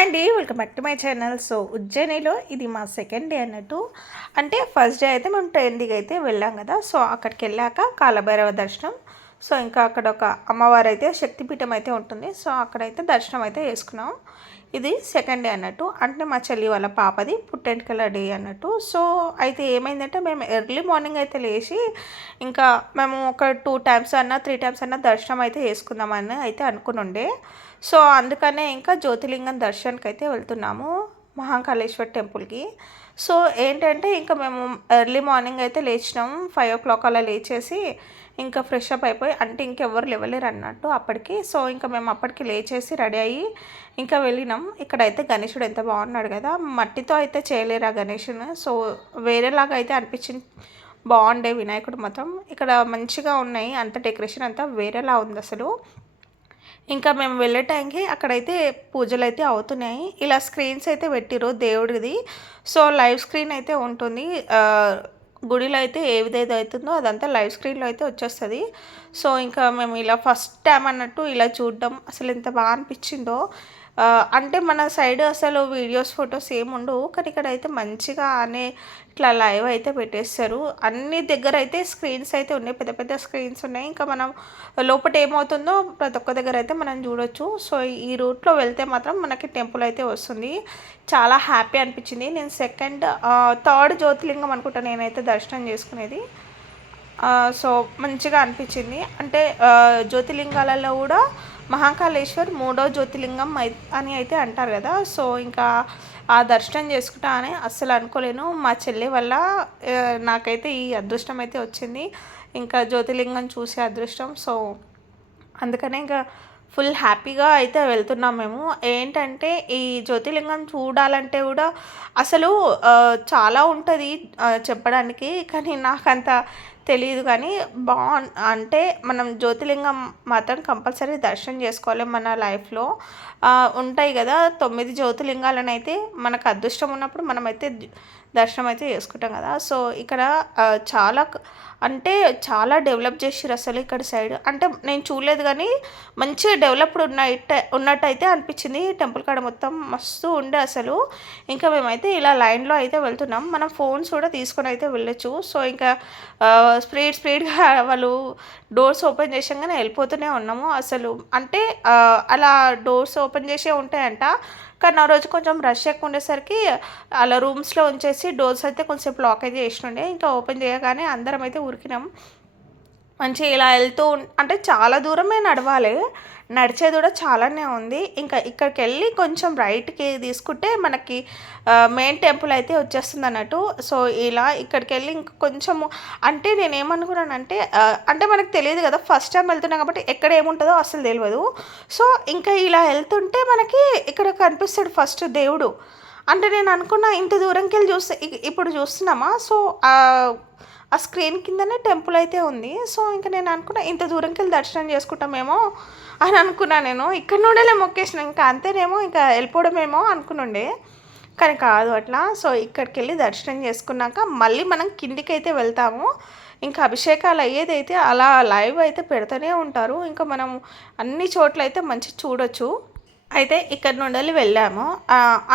Hi అండి, welcome back to my channel. So ఉజ్జయినిలో ఇది మా సెకండ్ డే అన్నట్టు. అంటే ఫస్ట్ డే అయితే మేము ట్రైన్కి అయితే వెళ్ళాం కదా. సో అక్కడికి వెళ్ళాక కాలభైరవ దర్శనం. సో ఇంకా అక్కడ ఒక అమ్మవారు అయితే శక్తిపీఠం అయితే ఉంటుంది. సో అక్కడైతే దర్శనం అయితే చేసుకున్నాం. ఇది సెకండ్ డే అన్నట్టు. అంటే మా చెల్లి వాళ్ళ పాపది పుట్టెంటుకల డే అన్నట్టు. సో అయితే ఏమైందంటే మేము ఎర్లీ మార్నింగ్ అయితే లేచి ఇంకా మేము ఒక 2 టైమ్స్ అన్నా 3 టైమ్స్ అన్నా దర్శనం అయితే చేసుకుందామని అయితే అనుకుని ఉండే. సో అందుకనే ఇంకా జ్యోతిర్లింగం దర్శనానికి అయితే వెళ్తున్నాము, మహాకాళేశ్వర్ టెంపుల్కి. సో ఏంటంటే ఇంకా మేము ఎర్లీ మార్నింగ్ అయితే లేచినాము, 5 o'clock అలా లేచేసి ఇంకా ఫ్రెష్ అప్ అయిపోయి, అంటే ఇంకెవ్వరు లేవలేరు అన్నట్టు అప్పటికి. సో ఇంకా మేము అప్పటికి లేచేసి రెడీ అయ్యి ఇంకా వెళ్ళినాం. ఇక్కడైతే గణేశుడు ఎంత బాగున్నాడు కదా, మట్టితో అయితే చేయలేరు ఆ గణేశుని. సో వేరేలాగా అయితే అనిపించింది, బాగుండే వినాయకుడు మాత్రం. ఇక్కడ మంచిగా ఉన్నాయి, అంత డెకరేషన్ అంతా వేరేలా ఉంది అసలు. ఇంకా మేము వెళ్ళే టైంకి అక్కడైతే పూజలు అయితే అవుతున్నాయి. ఇలా స్క్రీన్స్ అయితే పెట్టిరు దేవుడిది. సో లైవ్ స్క్రీన్ అయితే ఉంటుంది. గుడిలో అయితే ఏ విధంగా అవుతుందో అదంతా లైవ్ స్క్రీన్లో అయితే వచ్చేస్తుంది. సో ఇంకా మేము ఇలా ఫస్ట్ టైం అన్నట్టు ఇలా చూడడం అసలు ఎంత బాగా అనిపించిందో. అంటే మన సైడ్ అసలు వీడియోస్ ఫొటోస్ ఏమి ఉండవు, కానీ ఇక్కడ అయితే మంచిగా అనే ఇట్లా లైవ్ అయితే పెట్టేస్తారు. అన్ని దగ్గర అయితే స్క్రీన్స్ అయితే ఉన్నాయి, పెద్ద పెద్ద స్క్రీన్స్ ఉన్నాయి. ఇంకా మనం లోపల ఏమవుతుందో ప్రతి ఒక్క దగ్గర అయితే మనం చూడొచ్చు. సో ఈ రూట్లో వెళ్తే మాత్రం మనకి టెంపుల్ అయితే వస్తుంది. చాలా హ్యాపీ అనిపించింది. నేను థర్డ్ జ్యోతిర్లింగం అనుకుంటా నేనైతే దర్శనం చేసుకునేది. సో మంచిగా అనిపించింది. అంటే జ్యోతిర్లింగాలలో కూడా మహాకాళేశ్వర్ 3వ జ్యోతిర్లింగం అని అయితే అంటారు కదా. సో ఇంకా ఆ దర్శనం చేసుకుంటా అని అస్సలు అనుకోలేను. మా చెల్లె వల్ల నాకైతే ఈ అదృష్టం అయితే వచ్చింది, ఇంకా జ్యోతిర్లింగం చూసే అదృష్టం. సో అందుకనే ఇంకా ఫుల్ హ్యాపీగా అయితే వెళ్తున్నాం మేము. ఏంటంటే ఈ జ్యోతిర్లింగం చూడాలంటే కూడా అసలు చాలా ఉంటుంది చెప్పడానికి, కానీ నాకంత తెలియదు. కానీ అంటే మనం జ్యోతిర్లింగం మాత్రం కంపల్సరీ దర్శనం చేసుకోవాలి మన లైఫ్లో. ఉంటాయి కదా 9 జ్యోతిర్లింగాలను, అయితే మనకు అదృష్టం ఉన్నప్పుడు మనమైతే దర్శనం అయితే చేసుకుంటాం కదా. సో ఇక్కడ చాలా అంటే చాలా డెవలప్ చేసిర్రు అసలు ఇక్కడ సైడ్. అంటే నేను చూడలేదు కానీ మంచిగా డెవలప్డ్ ఉన్నట్టయితే అనిపించింది. టెంపుల్ కాడ మొత్తం మస్తు ఉండే అసలు. ఇంకా మేమైతే ఇలా లైన్లో అయితే వెళ్తున్నాం. మనం ఫోన్స్ కూడా తీసుకొని అయితే వెళ్ళొచ్చు. సో ఇంకా స్పీడ్గా వాళ్ళు డోర్స్ ఓపెన్ చేసాగానే వెళ్ళిపోతూనే ఉన్నాము అసలు. అంటే అలా డోర్స్ ఓపెన్ చేసే ఉంటాయంట, కానీ ఆ రోజు కొంచెం రష్ ఎక్కువ ఉండేసరికి అలా రూమ్స్లో ఉంచేసి డోర్స్ అయితే కొంచెం లాక్ అయితే చేసినుండే. ఇంకా ఓపెన్ చేయగానే అందరం అయితే ఉరికినాం. మంచిగా ఇలా వెళ్తూ అంటే చాలా దూరమే నడవాలి, నడిచేది కూడా చాలానే ఉంది. ఇంకా ఇక్కడికి వెళ్ళి కొంచెం రైట్కి తీసుకుంటే మనకి మెయిన్ టెంపుల్ అయితే వచ్చేస్తుంది అన్నట్టు. సో ఇలా ఇక్కడికి వెళ్ళి ఇంకా కొంచెము, అంటే నేను ఏమనుకున్నానంటే అంటే మనకు తెలియదు కదా, ఫస్ట్ టైం వెళ్తున్నాం కాబట్టి ఎక్కడ ఏముంటుందో అసలు తెలియదు. సో ఇంకా ఇలా వెళ్తుంటే మనకి ఇక్కడ కనిపిస్తాడు ఫస్ట్ దేవుడు. అంటే నేను అనుకున్నా ఇంత దూరంకి వెళ్ళి చూస్తే ఇప్పుడు చూస్తున్నామా, సో ఆ స్క్రీన్ కిందనే టెంపుల్ అయితే ఉంది. సో ఇంకా నేను అనుకున్నా ఇంత దూరంకి వెళ్ళి దర్శనం చేసుకుంటామేమో అని అనుకున్నా. నేను ఇక్కడ నుండే మొక్కేసిన, ఇంకా అంతేనేమో ఇంకా వెళ్ళిపోవడమేమో అనుకునుండే, కానీ కాదు అట్లా. సో ఇక్కడికి వెళ్ళి దర్శనం చేసుకున్నాక మళ్ళీ మనం కిందికి అయితే వెళ్తాము. ఇంకా అభిషేకాలు అయ్యేదైతే అలా లైవ్ అయితే పెడుతూనే ఉంటారు. ఇంకా మనం అన్ని చోట్ల అయితే మంచి చూడొచ్చు. అయితే ఇక్కడ నుండి వెళ్ళాము.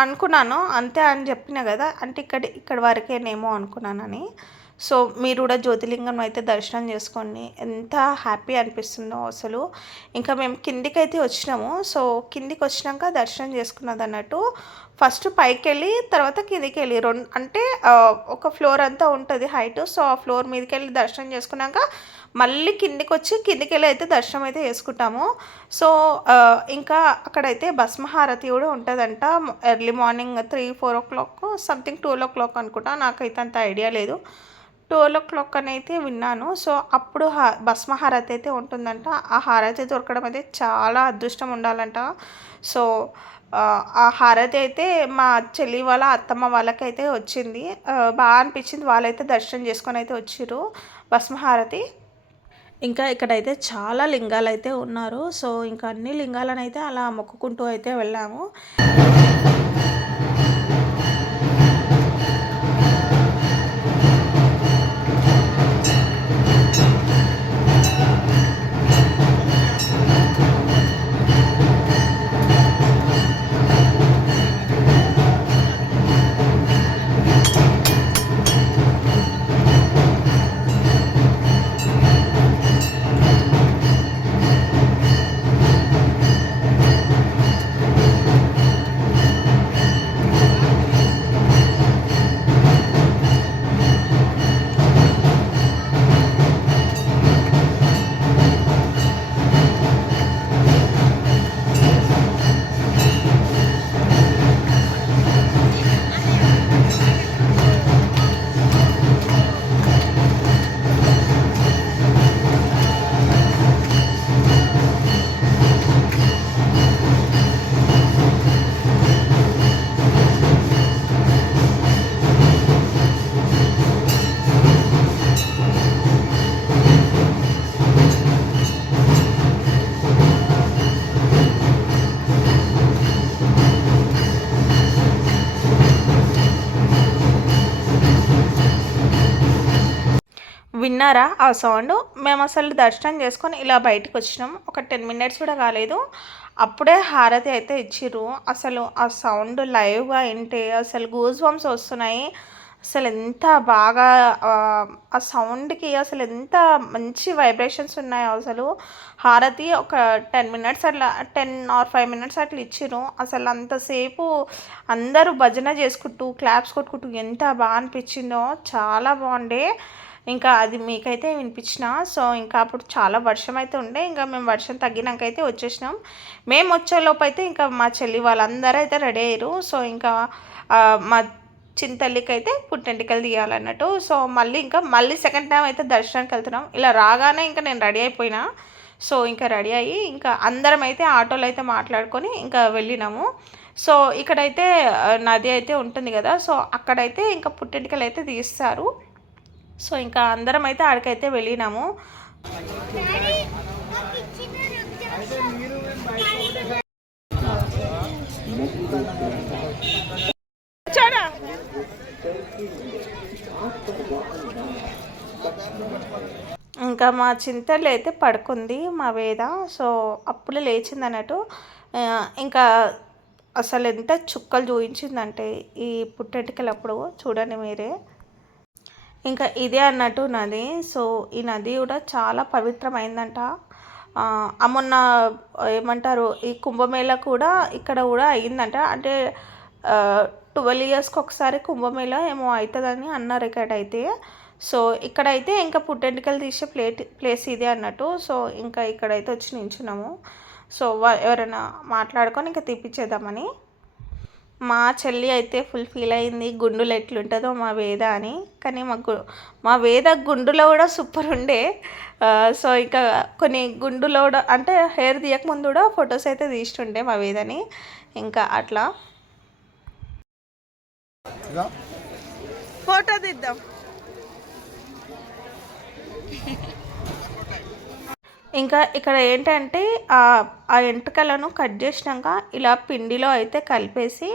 అనుకున్నాను అంతే అని చెప్పిన కదా, అంటే ఇక్కడ వరకేనేమో అనుకున్నానని. సో మీరు కూడా జ్యోతిర్లింగం అయితే దర్శనం చేసుకోండి, ఎంత హ్యాపీ అనిపిస్తుందో అసలు. ఇంకా మేము కిందికి అయితే వచ్చినాము. సో కిందికి వచ్చినాక దర్శనం చేసుకున్నది అన్నట్టు. ఫస్ట్ పైకి వెళ్ళి తర్వాత కిందికి వెళ్ళి అంటే ఒక ఫ్లోర్ అంతా ఉంటుంది హైట్. సో ఆ ఫ్లోర్ మీదకి వెళ్ళి దర్శనం చేసుకున్నాక మళ్ళీ కిందికి వచ్చి కిందికి వెళ్ళి అయితే దర్శనం అయితే చేసుకుంటాము. సో ఇంకా అక్కడైతే భస్మహారతి కూడా ఉంటుందంట. Early morning 3-4 o'clock something 12 o'clock అనుకుంటా, నాకైతే అంత ఐడియా లేదు. 12 o'clock అని అయితే విన్నాను. సో అప్పుడు భస్మహారతి అయితే ఉంటుందంట. ఆ హారతి దొరకడం అయితే చాలా అదృష్టం ఉండాలంట. సో ఆ హారతి అయితే మా చెల్లి వాళ్ళ అత్తమ్మ వాళ్ళకైతే వచ్చింది. బాగా అనిపించింది. వాళ్ళైతే దర్శనం చేసుకొని అయితే వచ్చిర్రు భస్మహారతి. ఇంకా ఇక్కడైతే చాలా లింగాలు అయితే ఉన్నారు. సో ఇంకా అన్ని లింగాలను అయితే అలా మొక్కుకుంటూ అయితే వెళ్ళాము. విన్నారా ఆ సౌండ్? మేము అసలు దర్శనం చేసుకొని ఇలా బయటకు వచ్చినాం. ఒక 10 మినిట్స్ కూడా కాలేదు, అప్పుడే హారతి అయితే ఇచ్చిర్రు. అసలు ఆ సౌండ్ లైవ్గా వింటే అసలు గూస్ బంప్స్ వస్తున్నాయి. అసలు ఎంత బాగా ఆ సౌండ్కి అసలు ఎంత మంచి వైబ్రేషన్స్ ఉన్నాయో. అసలు హారతి ఒక 10 మినిట్స్ అట్లా 10 ఆర్ 5 మినిట్స్ అట్లా ఇచ్చిర్రు. అసలు అంతసేపు అందరూ భజన చేసుకుంటూ క్లాప్స్ కొట్టుకుంటూ ఎంత బాగా అనిపించిందో, చాలా బాగుండే. ఇంకా అది మీకైతే వినిపించిన. సో ఇంకా అప్పుడు చాలా వర్షం అయితే ఉండే, ఇంకా మేము వర్షం తగ్గినాక అయితే వచ్చేసినాం. మేము వచ్చేలోపు అయితే ఇంకా మా చెల్లి వాళ్ళందరూ అయితే రెడీ అయ్యారు. సో ఇంకా మా చింతల్లికి అయితే పుట్టెంటికలు తీయాలన్నట్టు. సో మళ్ళీ సెకండ్ టైం అయితే దర్శనానికి వెళ్తున్నాం. ఇలా రాగానే ఇంకా నేను రెడీ అయిపోయినా. సో ఇంకా రెడీ అయ్యి ఇంకా అందరం అయితే ఆటోలో అయితే మాట్లాడుకొని ఇంకా వెళ్ళినాము. సో ఇక్కడైతే నది అయితే ఉంటుంది కదా, సో అక్కడైతే ఇంకా పుట్టెంటికలు అయితే తీస్తారు. సో ఇంకా అందరం అయితే ఆడికైతే వెళ్ళినాము. ఇంకా మా చింతలు అయితే పడుకుంది మా వేద. సో అప్పుడే లేచింది అన్నట్టు. ఇంకా అసలు ఎంత చుక్కలు చూపించిందంటే ఈ పుట్టెంటికలప్పుడు చూడండి మీరే. ఇంకా ఇదే అన్నట్టు నది. సో ఈ నది కూడా చాలా పవిత్రమైందంట. మొన్న ఏమంటారు, ఈ కుంభమేళ కూడా ఇక్కడ కూడా అయ్యిందంట. అంటే 12 ఇయర్స్కి ఒకసారి కుంభమేళ ఏమో అవుతుందని అన్నారు ఇక్కడైతే. సో ఇక్కడైతే ఇంకా పుట్టెంటికలు తీసే ప్లేస్ ఇదే అన్నట్టు. సో ఇంకా ఇక్కడైతే వచ్చి నించున్నాము. సో ఎవరైనా మాట్లాడుకొని ఇంకా తీపిచ్చేద్దామని. మా చెల్లి అయితే ఫుల్ ఫీల్ అయింది, గుండులు ఎట్లుంటుందో మా వేద అని. కానీ మా వేద గుండులో కూడా సూపర్ ఉండే. సో ఇంకా కొన్ని గుండులో కూడా అంటే హెయిర్ తీయకముందు కూడా ఫొటోస్ అయితే తీస్తుండే మా వేదని. ఇంకా అట్లా ఫోటో తీద్దాం. ఇంకా ఇక్కడ ఏంటంటే ఆ ఎంటుకలను కట్ చేసినాక ఇలా పిండిలో అయితే కలిపేసి,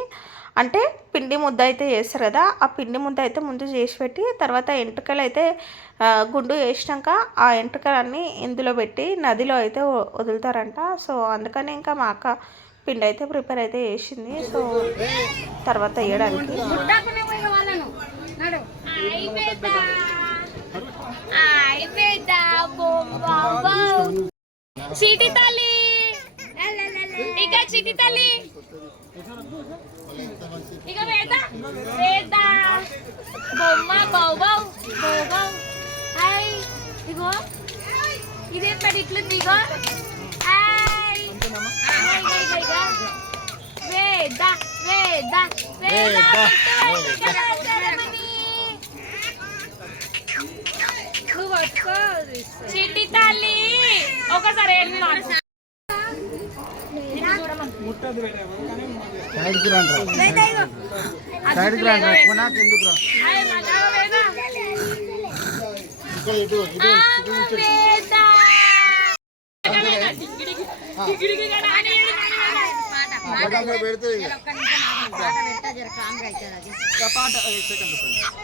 అంటే పిండి ముద్ద అయితే చేస్తారు కదా, ఆ పిండి ముద్ద అయితే ముందు చేసి పెట్టి తర్వాత ఎంటుకలు అయితే గుండు వేసినాక ఆ ఎంటుకలన్నీ ఇందులో పెట్టి నదిలో అయితే వదులుతారంట. సో అందుకని ఇంకా మా అక్క పిండి అయితే ప్రిపేర్ అయితే చేసింది. సో తర్వాత వేయడానికి చీటి తల్లి ఇక చీటి తల్లి ఇక వేద వేద బొమ్మ బావు బావు బావు బావు. హాయ్ ఇగో ఇదేం పడి ఇట్లుంది. ఇగో హాయ్ వేద వేద వేద చిట్టి తల్లి ఒకసారి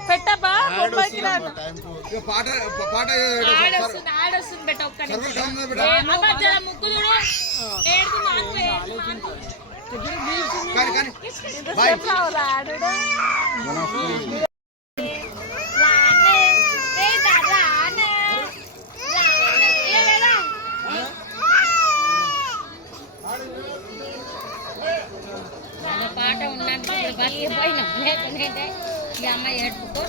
పెట్టబ్బా పాట ఉన్నట్టు అమ్మాయి ఏడుపుకో.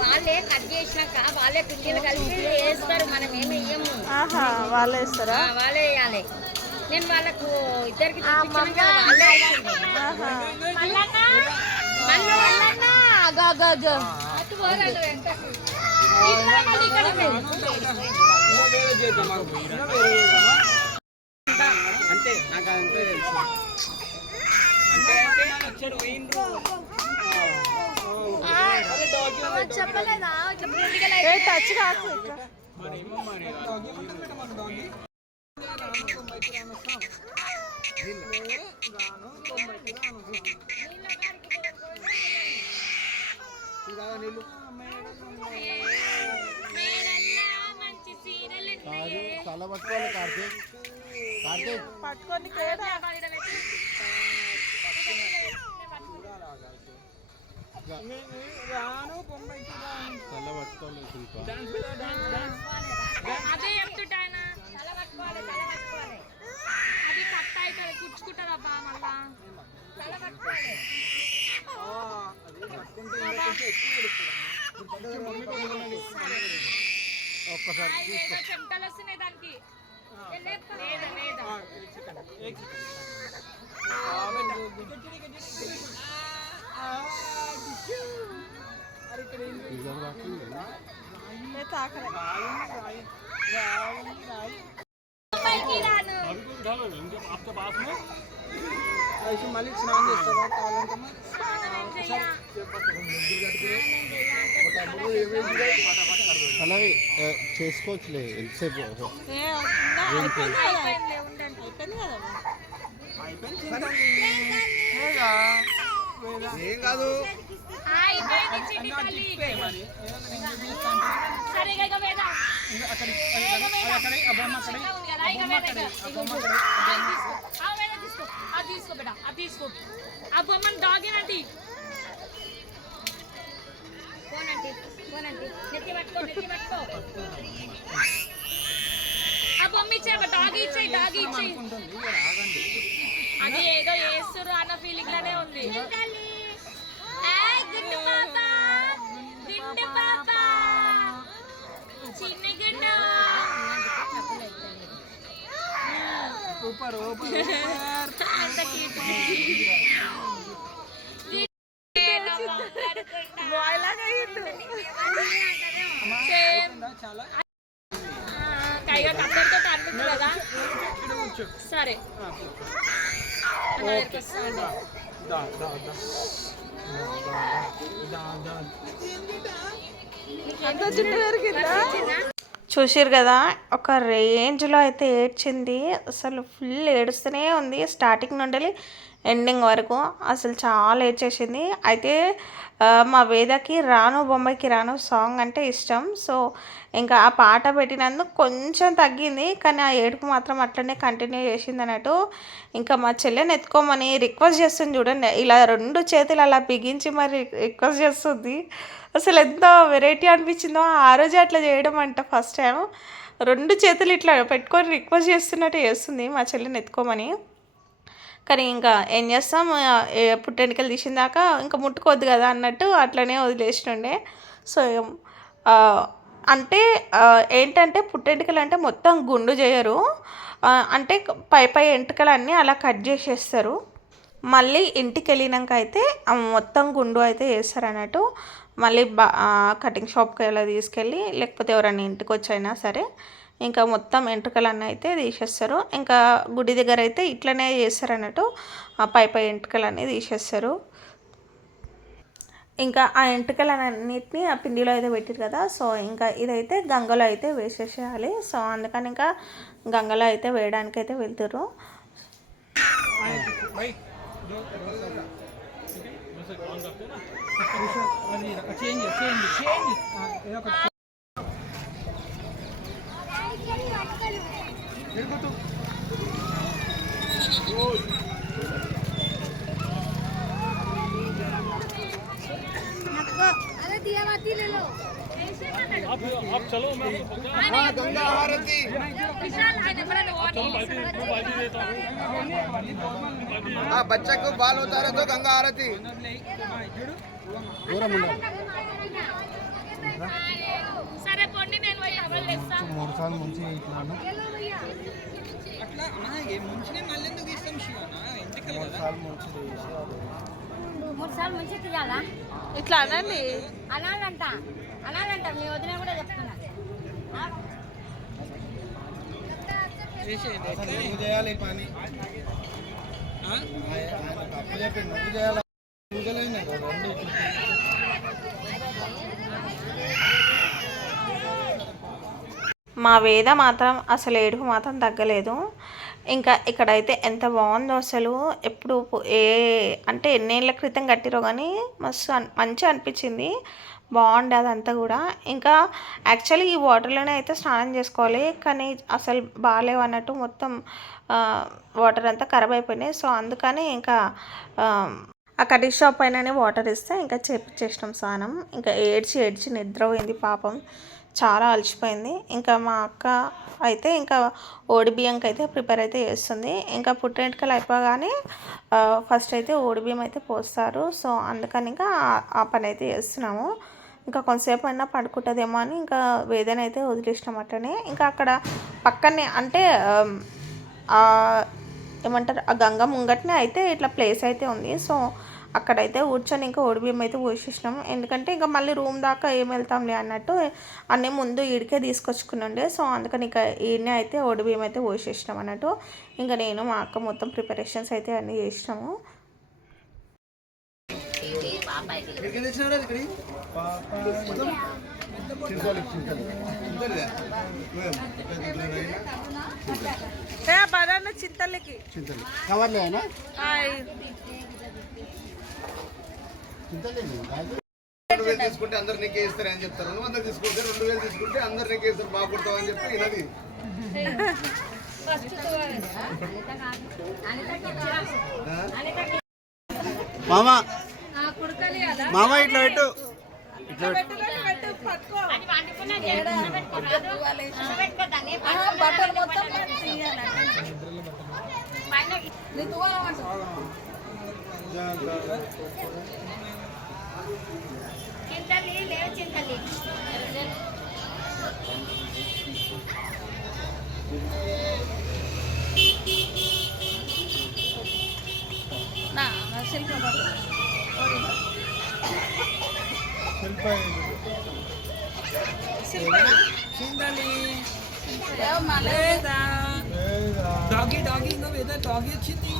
వాళ్ళే కట్ చేసినాక వాళ్ళే పిండిలు కలిపి వేస్తారు, మనం ఏమి వేయము. వాళ్ళే వేస్తారా? వాళ్ళే వేయాలి. నేను వాళ్ళకు ఇద్దరికి అంటే నాకు అంతే తెలుసు. అంటే చెప్పలేదా టచ్ కాకు. నీళ్ళు మేడల్లా మంచి సీరియల్ కాదు తల పట్టుకోవాలి కార్తీక్ కార్తీక్ పట్టుకొని తల పట్టుకోవాలి శిల్ప అదే చెప్తుంటాయన తల పట్టుకోవాలి అది కట్ అవుతుంది కుచ్చుకుంటుందబ్బా మళ్ళా తల పట్టుకోవాలి ఒక్కసారి చెమటలు వస్తున్నాయి దానికి నిజం రాకుండా మళ్ళీ స్నానం చేస్తారా అలాగే చేసుకోవచ్చులే ఎంతసేపు ఏం కాదు తీసుకో ఆ బొమ్మను డాగినండి నెత్తి పట్టుకో ఆ బొమ్మ ఇచ్చే డాగి ఇచ్చేయి అది ఏదో వేస్తురు అన్న ఫీలింగ్ లోనే ఉంది గుండు పాప చిన్న గుండు అంత cute. కైగా కట్టడితో అనిపించు కదా సరే చూసిరు కదా ఒక రేంజ్లో అయితే ఏడ్చింది అసలు ఫుల్ ఏడుస్తూనే ఉంది స్టార్టింగ్ నుండి ఎండింగ్ వరకు అసలు చాలా ఏడ్చేసింది అయితే మా వేదకి రాను బొమ్మకి రాను సాంగ్ అంటే ఇష్టం సో ఇంకా ఆ పాట పెట్టినందుకు కొంచెం తగ్గింది కానీ ఆ ఏడుపు మాత్రం అట్లనే కంటిన్యూ చేసింది అన్నట్టు ఇంకా మా చెల్లెని ఎత్తుకోమని రిక్వెస్ట్ చేస్తుంది చూడండి ఇలా 2 చేతులు అలా బిగించి మరి రిక్వెస్ట్ చేస్తుంది అసలు ఎంత వెరైటీ అనిపించిందో ఆ రోజే అట్లా చేయడం అంట ఫస్ట్ టైం 2 చేతులు ఇట్లా పెట్టుకొని రిక్వెస్ట్ చేస్తున్నట్టు చేస్తుంది మా చెల్లిని ఎత్తుకోమని కానీ ఇంకా ఏం చేస్తాం పుట్టెనికలు తీసిన దాకా ఇంకా ముట్టుకోవద్దు కదా అన్నట్టు అట్లనే వదిలేసినుండే సో అంటే ఏంటంటే పుట్టెంటుకలు అంటే మొత్తం గుండు చేయరు అంటే పై ఎంటుకలు అన్నీ అలా కట్ చేసేస్తారు మళ్ళీ ఇంటికి వెళ్ళినాక అయితే మొత్తం గుండు అయితే వేస్తారు అన్నట్టు మళ్ళీ కటింగ్ షాప్కి అలా తీసుకెళ్ళి లేకపోతే ఎవరైనా ఇంటికి వచ్చైనా సరే ఇంకా మొత్తం ఎంటుకలన్నీ అయితే తీసేస్తారు ఇంకా గుడి దగ్గర అయితే ఇట్లనే చేస్తారు అన్నట్టు ఆ పై ఎంటుకలన్నీ తీసేస్తారు ఇంకా ఆ ఎంటుకలన్నిటిని ఆ పిండిలో అయితే పెట్టారు కదా సో ఇంకా ఇదైతే గంగలో అయితే వేసేసేయాలి సో అందుకని ఇంకా గంగలో అయితే వేయడానికి అయితే వెళ్తారు आप चलो मैं गंगा आरती बच्चा को बाल उतारे तो गंगा आरती సరే పొండి నేను పోయి టవల్ తెస్తా 3 సార్లు ముంచి ఇట్లాను అట్లా ముంచినే మళ్ళీ ఎందుకు తీస్తాం శివనా ఇంటికి 3 సార్లు ముంచి తీసి 3 సార్లు ముంచి తీయాలా ఇట్లా అనండి అనాలంట మీ వదిన కూడా చెప్తున్నా చేయాలి పని చేయాలి పూజలైనా మా వేద మాత్రం అసలు ఏడుపు మాత్రం తగ్గలేదు ఇంకా ఇక్కడైతే ఎంత బాగుందో అసలు ఎప్పుడు అంటే ఎన్నేళ్ళ క్రితం కట్టిరో కానీ మస్తు మంచిగా అనిపించింది బాగుండే అదంతా కూడా. ఇంకా యాక్చువల్లీ ఈ వాటర్లోనే అయితే స్నానం చేసుకోవాలి, కానీ అసలు బాగాలేవు అన్నట్టు మొత్తం వాటర్ అంతా ఖరాబ్ అయిపోయినాయి. సో అందుకని ఇంకా ఆ కర్రీ షాప్ పైననే వాటర్ ఇస్తే ఇంకా చేపించేసినాం స్నానం. ఇంకా ఏడ్చి ఏడ్చి నిద్ర పోయింది పాపం, చాలా అలసిపోయింది. ఇంకా మా అక్క అయితే ఇంకా ఓడి బియ్యంకి అయితే ప్రిపేర్ అయితే చేస్తుంది. ఇంకా పుట్టెంటుకలు అయిపోగానే ఫస్ట్ అయితే ఓడి బియ్యం అయితే పోస్తారు. సో అందుకని ఇంకా ఆ పని అయితే చేస్తున్నాము. ఇంకా కొంతసేపు అయినా పడుకుంటుందేమో అని ఇంకా వేదన అయితే వదిలేసినాం అట్లనే. ఇంకా అక్కడ పక్కనే అంటే ఏమంటారు ఆ గంగ ముంగట్నే అయితే ఇట్లా ప్లేస్ అయితే ఉంది. సో అక్కడైతే కూర్చొని ఇంకా ఓడిబియ్యం అయితే పోసేసినాం. ఎందుకంటే ఇంకా మళ్ళీ రూమ్ దాకా ఏం వెళ్తాంలే అన్నట్టు అన్నీ ముందు ఈడికే తీసుకొచ్చుకున్నాండే. సో అందుకని ఇంకా ఈయనే అయితే ఓడిబియ్యం అయితే పోసేసినాం అన్నట్టు. ఇంకా నేను మా అక్క మొత్తం ప్రిపరేషన్స్ అయితే అన్నీ చేసినాము. చింతలకి కవర్లే తీసుకుంటే అందరు నీకే ఇస్తారు అని చెప్తారు. 200 తీసుకుంటే 2000 తీసుకుంటే అందరు నీకే ఇస్తారు, బాగుపడతావు అని చెప్పి ఇనది. మామ మామ ఇట్లా పెట్టు, ఇట్లా పెట్టు. బట్టలు మొత్తం చింతలి లేవు చింతలి డాగీ డాగీ ఇంకా వేద డాగీ వచ్చింది.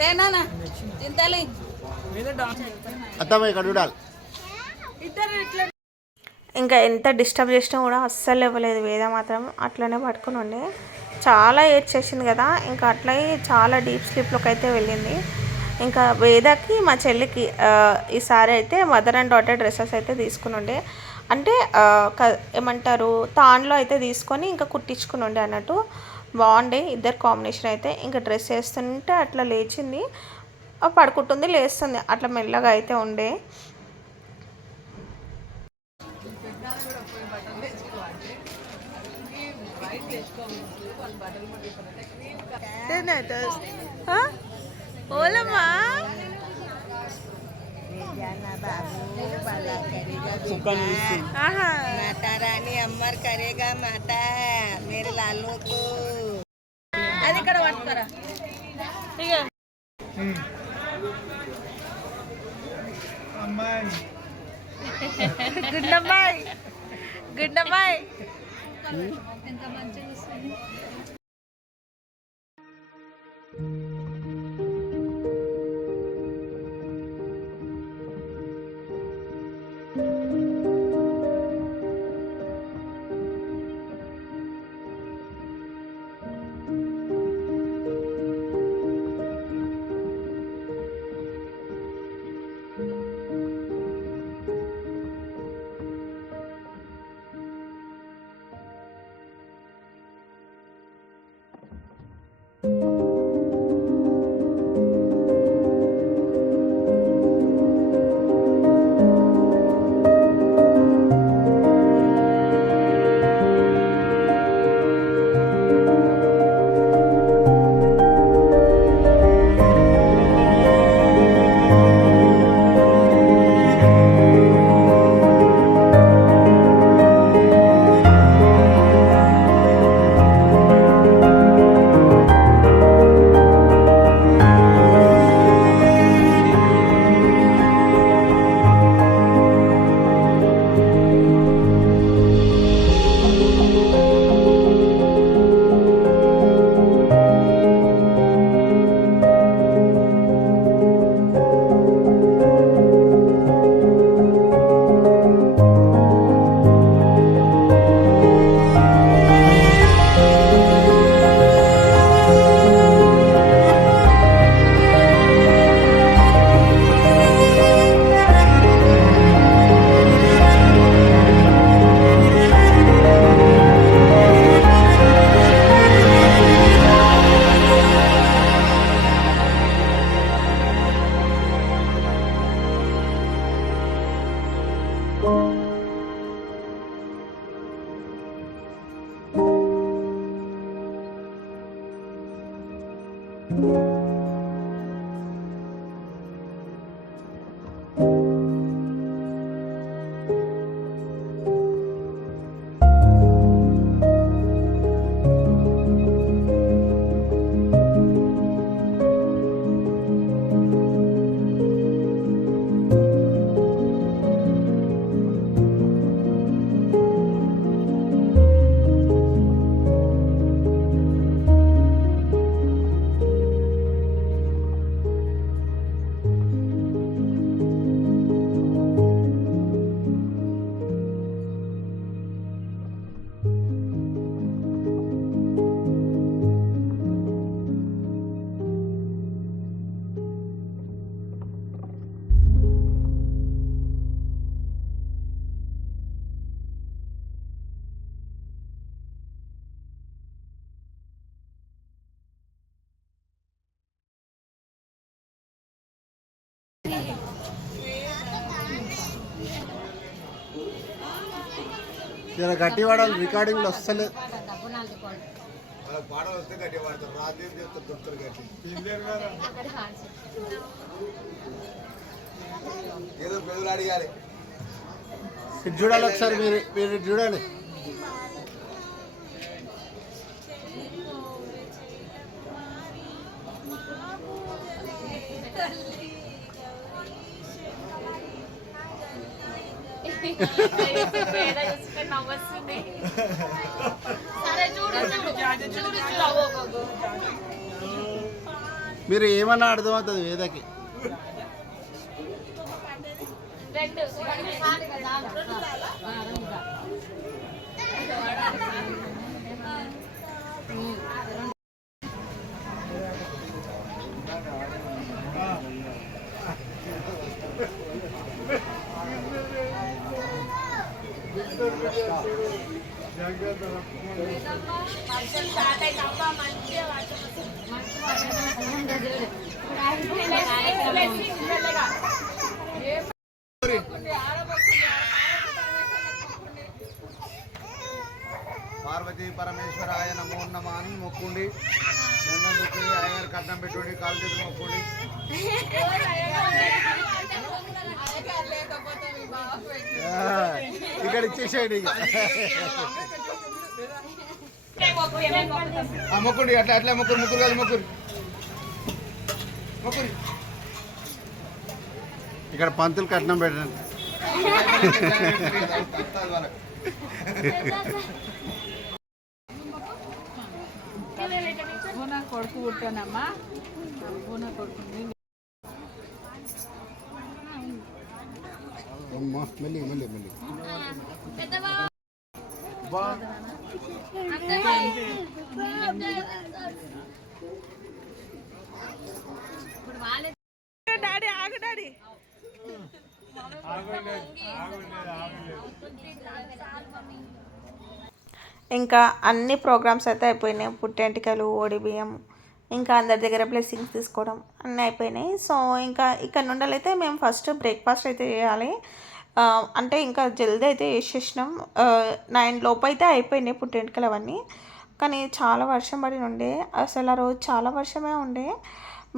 లేనా చింతలి వేద డాగీ అత్తమ్మ ఇక్కడ చూడాలి. ఇంకా ఎంత డిస్టర్బ్ చేసినా కూడా అస్సలు ఇవ్వలేదు. వేద మాత్రం అట్లనే పట్టుకుని ఉండే, చాలా ఏడ్చేసింది కదా. ఇంకా అట్లా చాలా డీప్ స్లీప్లోకి అయితే వెళ్ళింది. ఇంకా వేదకి మా చెల్లికి ఈసారి అయితే మదర్ అండ్ డాటర్ డ్రెస్సెస్ అయితే తీసుకుని ఉండే. అంటే ఏమంటారు తాన్లో అయితే తీసుకొని ఇంకా కుట్టించుకుని ఉండే అన్నట్టు. బాగుండే ఇద్దరు కాంబినేషన్ అయితే. ఇంకా డ్రెస్ వేస్తుంటే అట్లా లేచింది, పడుకుంటుంది, లేస్తుంది, అట్లా మెల్లగా అయితే ఉండే. ఓలమ్మా माता रानी अमर करेगा माता मेरे लालू को అది ఇక్కడ పట్టుకరా అమ్మాయి గుండమ్మాయి గుండమ్మాయి ఎంత మంచిగా వస్తుంది. జర గట్టి వాడాలి, రికార్డింగ్లో వస్తలేదు. పాటలు వస్తే గట్టి వాడతారు, రాత్రి చెప్తారు దొరుకుతారు గట్టి. ఏదో పెదవులు అడిగాలి. ఇటు చూడాలి ఒకసారి, మీరు మీరు ఇటు చూడాలి. మీరు ఏమన్నా అర్థమవుతుంది వేదకి. పార్వతీ పరమేశ్వరాయ నమో నమః అని మొక్కుండి, దండం పెట్టి అయ్యగారు కట్నం పెట్టుకోండి, కాలు చేతులు మొక్కుండి. ఇక్కడ ఇచ్చేసేయండి ఇక. మొక్కుండి, అట్లా అట్లా మొక్కురు, ముగ్గురు కాదు మొక్కురు మొక్కురు. ఇక్కడ పంతులు కట్నం పెట్టండి. కొడుకు పుట్టానమ్మా, కొడుకు మళ్ళీ మళ్ళీ మళ్ళీ డాడీ ఆగు డాడీ. ఇంకా అన్ని ప్రోగ్రామ్స్ అయితే అయిపోయినాయి. పుట్టెంటికలు, ఓడి బియ్యం, ఇంకా అందరి దగ్గర బ్లెస్సింగ్స్ తీసుకోవడం అన్నీ అయిపోయినాయి. సో ఇంకా ఇక్కడ నుండి అయితే మేము ఫస్ట్ బ్రేక్ఫాస్ట్ అయితే చేయాలి. అంటే ఇంకా జల్దీ అయితే చేసేసినాం. 9 లోపు అయితే అయిపోయినాయి పుట్టెంటికలు అవన్నీ. కానీ చాలా వర్షం పడి ఉండే, అసలు ఆ రోజు చాలా వర్షమే ఉండే.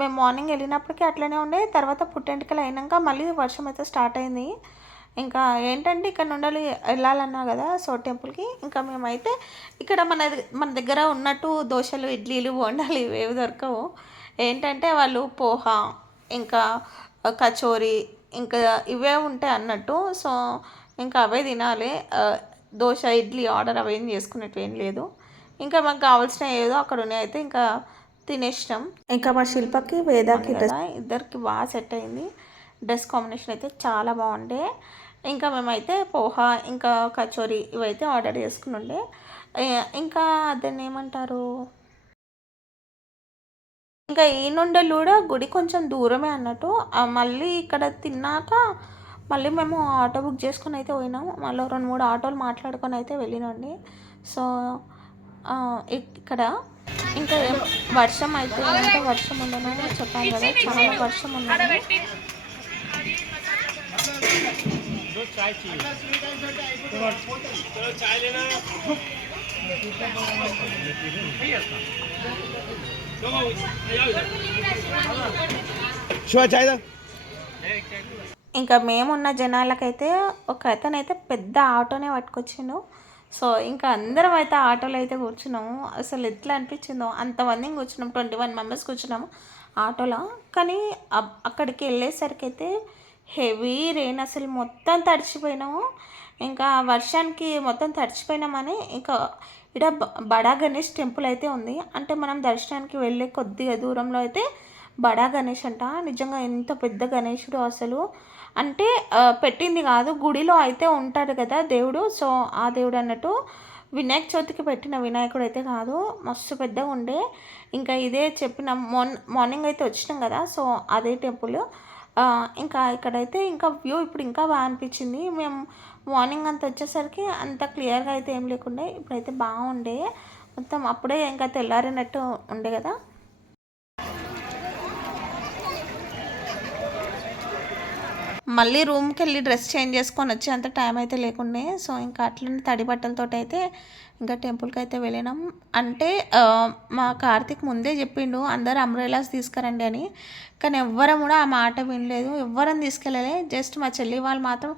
మేము మార్నింగ్ వెళ్ళినప్పటికీ అట్లనే ఉండే. తర్వాత పుట్టెంటికలు అయినాక మళ్ళీ వర్షం అయితే స్టార్ట్ అయింది. ఇంకా ఏంటంటే ఇక్కడ నుండి వెళ్ళాలన్నా కదా సో టెంపుల్కి. ఇంకా మేమైతే ఇక్కడ మన దగ్గర ఉన్నట్టు దోశలు, ఇడ్లీలు, బోండాలు ఇవేవి దొరకవు. ఏంటంటే వాళ్ళు పోహా, ఇంకా కచోరీ, ఇంకా ఇవే ఉంటాయి అన్నట్టు. సో ఇంకా అవే తినాలి. దోశ, ఇడ్లీ ఆర్డర్ అవేం చేసుకున్నట్టు ఏం లేదు. ఇంకా మాకు కావాల్సిన ఏదో అక్కడ ఉన్నాయి అయితే ఇంకా తినేసినాం. ఇంకా మా శిల్పకి, వేదాకి ఇద్దరికి బాగా సెట్ అయింది. డ్రెస్ కాంబినేషన్ అయితే చాలా బాగుండే. ఇంకా మేమైతే పోహా, ఇంకా కచోరీ ఇవైతే ఆర్డర్ చేసుకుని ఉండే. ఇంకా దాన్ని ఏమంటారు, ఇంకా ఈ నుండి కూడా గుడి కొంచెం దూరమే అన్నట్టు. మళ్ళీ ఇక్కడ తిన్నాక మళ్ళీ మేము ఆటో బుక్ చేసుకొని అయితే పోయినాము. మళ్ళీ 2-3 ఆటోలు మాట్లాడుకొని అయితే వెళ్ళినండి. సో ఇక్కడ ఇంకా వర్షం అయితే ఎంత వర్షం ఉండదని చెప్పాను కదా, చాలా వర్షం ఉన్నది. శివ చాయ్ దా. ఇంకా మేమున్న జనాలకైతే ఒక అతనైతే పెద్ద ఆటోనే పట్టుకొచ్చిండు. సో ఇంకా అందరం అయితే ఆటోలో అయితే కూర్చున్నాము. అసలు ఎట్లా అనిపించిందో, అంతమందిని కూర్చున్నాం, 21 మెంబర్స్ కూర్చున్నాము ఆటోలో. కానీ అక్కడికి వెళ్ళేసరికి అయితే హెవీ రెయిన్, అసలు మొత్తం తడిచిపోయినాము. ఇంకా వర్షానికి మొత్తం తడిచిపోయినామని ఇంకా ఇక్కడ బడా గణేష్ టెంపుల్ అయితే ఉంది. అంటే మనం దర్శనానికి వెళ్ళే కొద్దిగా దూరంలో అయితే బడా గణేష్ అంట. నిజంగా ఎంత పెద్ద గణేశుడు అసలు, అంటే పెట్టింది కాదు, గుడిలో అయితే ఉంటాడు కదా దేవుడు. సో ఆ దేవుడు అన్నట్టు వినాయక చవితికి పెట్టిన వినాయకుడు అయితే కాదు, మస్తు పెద్దగా ఉండే. ఇంకా ఇదే చెప్పిన మార్నింగ్ అయితే వచ్చినాం కదా, సో అదే టెంపుల్. ఇంకా ఇక్కడైతే ఇంకా వ్యూ ఇప్పుడు ఇంకా బాగా అనిపించింది. మేము మార్నింగ్ అంతా వచ్చేసరికి అంత క్లియర్గా అయితే ఏం లేకుండే, ఇప్పుడైతే బాగుండే మొత్తం. అప్పుడే ఇంకా తెల్లారినట్టు ఉండే కదా. మళ్ళీ రూమ్కి వెళ్ళి డ్రెస్ చేంజ్ చేసుకొని వచ్చి అంత టైం అయితే లేకుండే. సో ఇంకా అట్లనే తడి బట్టలతో అయితే ఇంకా టెంపుల్కి అయితే వెళ్ళినాం. అంటే మా కార్తీక్ ముందే చెప్పిండు అందరు అంబ్రెలాస్ తీసుకురండి అని, కానీ ఎవ్వరం కూడా ఆ మాట వినలేదు, ఎవ్వరం తీసుకెళ్ళలే. జస్ట్ మా చెల్లి వాళ్ళు మాత్రం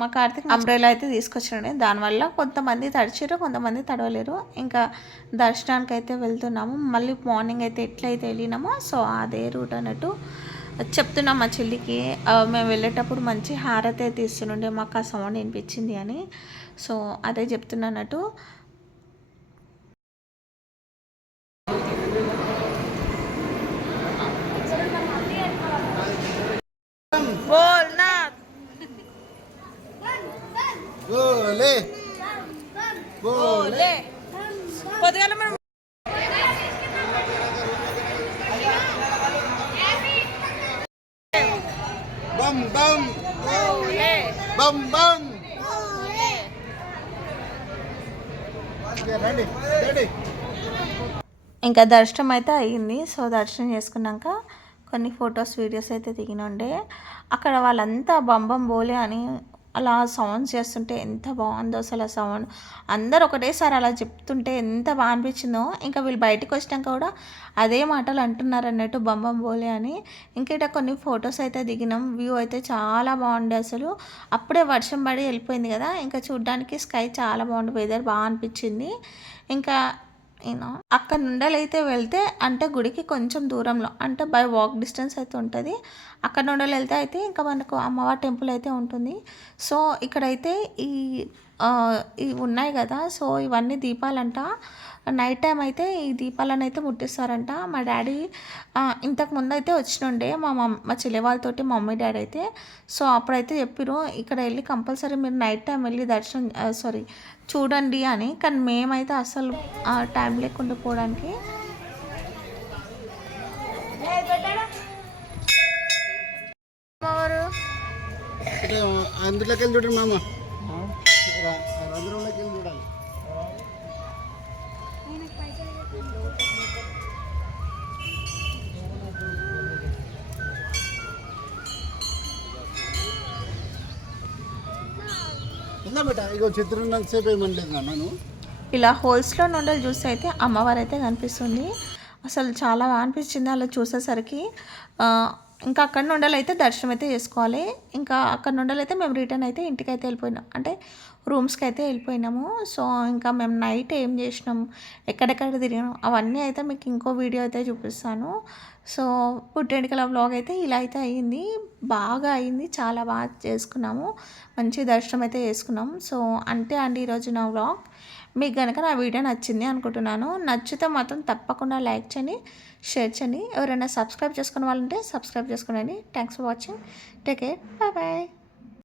మా కార్తీక్ అంబ్రెలా అయితే తీసుకొచ్చాడు. దానివల్ల కొంతమంది తడిచారు, కొంతమంది తడవలేరు. ఇంకా దర్శనానికి అయితే వెళ్తున్నాము. మళ్ళీ మార్నింగ్ అయితే ఎట్లయితే వెళ్ళినామో సో అదే రూట్ అన్నట్టు చెప్తున్నాం మా చెల్లికి. మేము వెళ్ళేటప్పుడు మంచి హారతి అయితే ఇస్తుండే, మాకు ఆ సౌండ్ వినిపించింది అని. సో అదే చెప్తున్నట్టు. పొద్దుగాల మనం బమ్ బమ్ బమ్ బమ్. Ready ready. ఇంకా దర్శనం అయితే అయ్యింది. సో దర్శనం చేసుకున్నాక కొన్ని ఫొటోస్ వీడియోస్ అయితే దిగినండే. అక్కడ వాళ్ళంతా బంబం బోలే అని అలా సౌండ్స్ చేస్తుంటే ఎంత బాగుందో అసలు. ఆ సౌండ్ అందరు ఒకటేసారి అలా చెప్తుంటే ఎంత బాగా అనిపించిందో. ఇంకా వీళ్ళు బయటకు వచ్చినాక కూడా అదే మాటలు అంటున్నారు అన్నట్టు, బంబం బోలే అని. ఇంకా ఇక్కడ కొన్ని ఫొటోస్ అయితే దిగినాం. వ్యూ అయితే చాలా బాగుండే అసలు. అప్పుడే వర్షం పడి వెళ్ళిపోయింది కదా, ఇంకా చూడ్డానికి స్కై చాలా బాగుంది, వెదర్ బాగా అనిపించింది. ఇంకా అక్కడ నుండలైతే వెళ్తే అంటే గుడికి కొంచెం దూరంలో, అంటే బై వాక్ డిస్టెన్స్ అయితే ఉంటుంది. అక్కడ నుండి వెళ్తే అయితే ఇంకా మనకు అమ్మవారి టెంపుల్ అయితే ఉంటుంది. సో ఇక్కడైతే ఇవి ఉన్నాయి కదా, సో ఇవన్నీ దీపాలంట. నైట్ టైం అయితే ఈ దీపాలను అయితే ముట్టిస్తారంట. మా డాడీ ఇంతకుముందు అయితే వచ్చినుండే మా చెల్లె వాళ్ళతోటి, మా మమ్మీ డాడీ అయితే. సో అప్పుడైతే చెప్పిరు ఇక్కడ వెళ్ళి కంపల్సరీ మీరు నైట్ టైం వెళ్ళి చూడండి అని. కానీ మేమైతే అసలు టైం లేకుండా పోవడానికి. అందులోకి వెళ్ళి చూడండి మామ, రంధ్రంలోకి వెళ్ళి చూడాలి. ఇగో చిత్రం సేపు ఏమనలేదు నాన్న. ఇలా హోల్స్లో నుండి చూస్తే అయితే అమ్మవారు అయితే కనిపిస్తుంది. అసలు చాలా బాగా అనిపించింది అలా చూసేసరికి. ఇంకా అక్కడ నుండి అయితే దర్శనం అయితే చేసుకోవాలి. ఇంకా అక్కడ నుండి అయితే మేము రిటర్న్ అయితే ఇంటికి అయితే వెళ్ళిపోయినాం, అంటే రూమ్స్కి అయితే వెళ్ళిపోయినాము. సో ఇంకా మేము నైట్ ఏం చేసినాం, ఎక్కడెక్కడ తిరిగినాం అవన్నీ అయితే మీకు ఇంకో వీడియో అయితే చూపిస్తాను. సో పుట్టెంటికల వ్లాగ్ అయితే ఇలా అయితే అయ్యింది, బాగా అయింది, చాలా బాగా చేసుకున్నాము, మంచి దర్శనం అయితే చేసుకున్నాం. సో అంతే అండి ఈరోజు నా వ్లాగ్. మీకు కనుక నా వీడియో నచ్చింది అనుకుంటున్నాను. నచ్చితే మాత్రం తప్పకుండా లైక్ చేయండి, షేర్ చేయండి. ఎవరైనా సబ్స్క్రైబ్ చేసుకునే వాళ్ళు ఉంటే సబ్స్క్రైబ్ చేసుకోండి. Thanks for watching. Take care, bye bye.